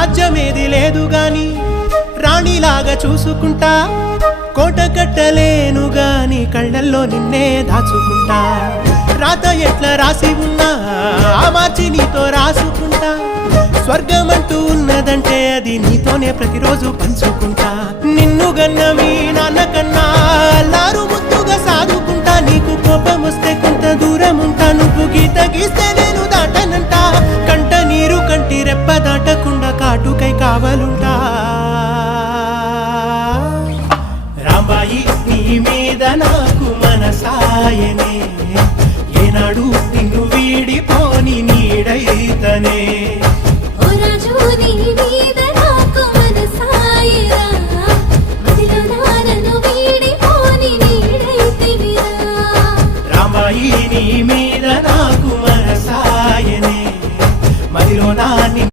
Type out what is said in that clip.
రాజ్యమేది లేదు గాని రాణిలాగా చూసుకుంటా కోట కట్టలేను గాని కళ్ళల్లో నిన్నే దాచుకుంటా రాత ఎట్లా రాసి ఉన్నా ఆ మార్చి నీతో రాసుకుంటా స్వర్గమంటూ ఉన్నదంటే అది నీతోనే ప్రతిరోజు పంచుకుంటా నిన్ను గన్న మీ నాన్న కన్నా అల్లారు ముద్దుగా సాదుకుంటా నీకు కోపం వస్తే కొంత దూరం ఉంటా నువ్వు గీత గీస్తే నేను దాటనంట కంట నీరు కంటి రెప్ప దాటకుండా కాటుకై కావలుంటా రాంబాయి నీ మీద నాకు మనసాయనే ఏనాడు నిన్ను వీడిపోని నీడైతనే